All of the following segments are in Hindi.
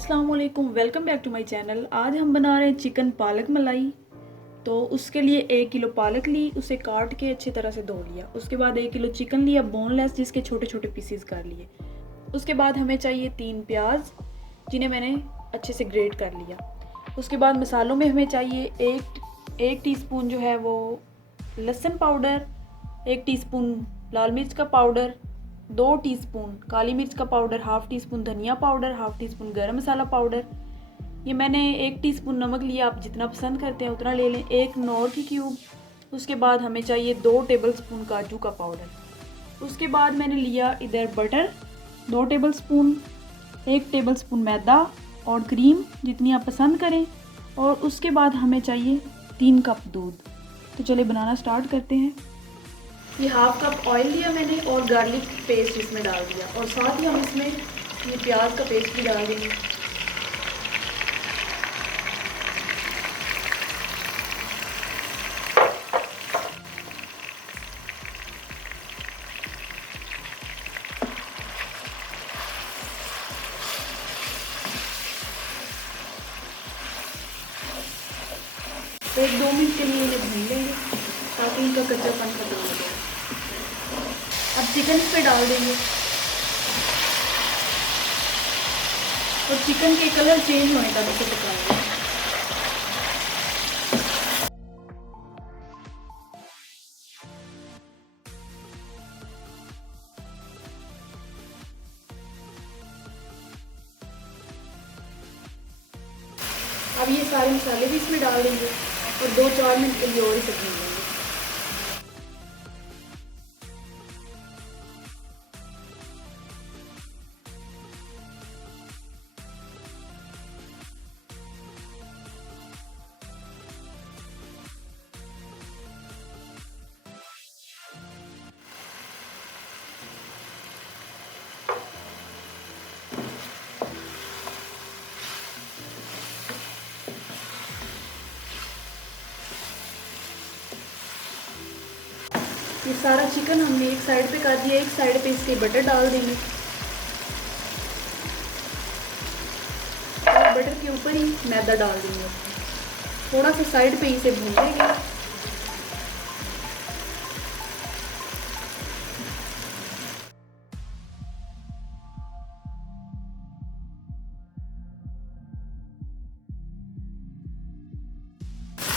अस्सलाम वालेकुम, welcome back to my channel. आज हम बना रहे हैं चिकन पालक मलाई। तो उसके लिए 1 किलो पालक ली, उसे काट के अच्छी तरह से धो लिया। उसके बाद 1 किलो चिकन लिया बोनलेस, जिसके छोटे छोटे पीसीज कर लिए। उसके बाद हमें चाहिए 3 प्याज, जिन्हें मैंने अच्छे से ग्रेट कर लिया। उसके बाद मसालों में हमें चाहिए एक टीस्पून जो है वो लहसुन पाउडर, 1 टीस्पून लाल मिर्च का पाउडर, 2 टीस्पून काली मिर्च का पाउडर, हाफ़ टी स्पून धनिया पाउडर, हाफ़ टी स्पून गरम मसाला पाउडर। ये मैंने 1 टीस्पून नमक लिया, आप जितना पसंद करते हैं उतना ले लें। 1 नौर की क्यूब। उसके बाद हमें चाहिए 2 टेबलस्पून काजू का पाउडर। उसके बाद मैंने लिया इधर बटर 2 टेबलस्पून, 1 टेबलस्पून मैदा और क्रीम जितनी आप पसंद करें। और उसके बाद हमें चाहिए 3 कप दूध। तो चलिए बनाना स्टार्ट करते हैं। ये हाफ कप ऑयल लिया मैंने और गार्लिक पेस्ट इसमें डाल दिया, और साथ ही हम इसमें ये प्याज का पेस्ट भी डाल देंगे। तो 1-2 मिनट के लिए इन्हें भून लेंगे ताकि इनका कच्चापन खत्म हो जाए। अब चिकन इस पर डाल देंगे और चिकन के कलर चेंज होने तक इसे पकाएंगे। अब ये सारे मसाले भी इसमें डाल देंगे और 2-4 मिनट के लिए और इसे भून लेंगे। ये सारा चिकन हमने एक साइड पे कर दिया, एक साइड पे इसके बटर डाल देंगे और बटर के ऊपर ही मैदा डाल देंगे। थोड़ा सा साइड पे इसे भून देंगे।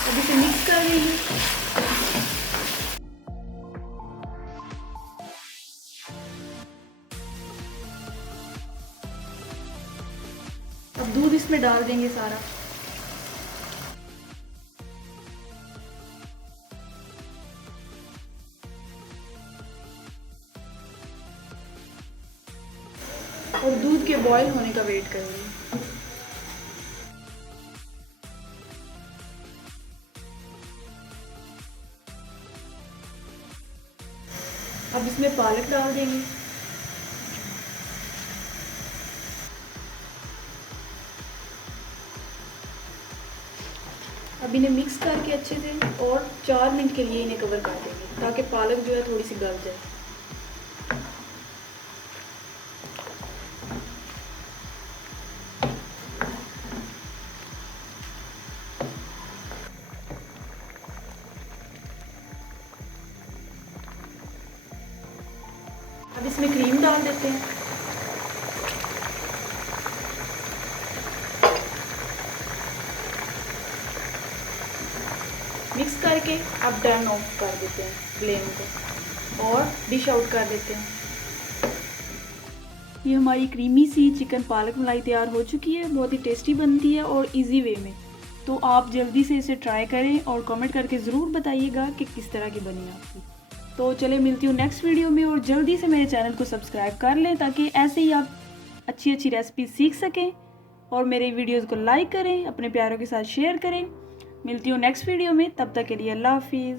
अब इसे मिक्स कर देंगे। अब दूध इसमें डाल देंगे सारा। और दूध के बॉयल होने का वेट करेंगे। अब इसमें पालक डाल देंगे। अब इन्हें मिक्स करके अच्छे से और 4 मिनट के लिए इन्हें कवर कर देंगे ताकि पालक जो है थोड़ी सी गल जाए। अब इसमें क्रीम डाल देते हैं। मिक्स करके अब टर्न ऑफ कर देते हैं फ्लेम को और डिश आउट कर देते हैं। ये हमारी क्रीमी सी चिकन पालक मलाई तैयार हो चुकी है। बहुत ही टेस्टी बनती है और इजी वे में। तो आप जल्दी से इसे ट्राई करें और कमेंट करके ज़रूर बताइएगा कि किस तरह की बनी आपकी। तो चले मिलती हूँ नेक्स्ट वीडियो में, और जल्दी से मेरे चैनल को सब्सक्राइब कर लें ताकि ऐसे ही आप अच्छी अच्छी रेसिपी सीख सकें। और मेरे वीडियोज़ को लाइक करें, अपने प्यारों के साथ शेयर करें। मिलती हूँ नेक्स्ट वीडियो में, तब तक के लिए अल्लाह हाफिज़।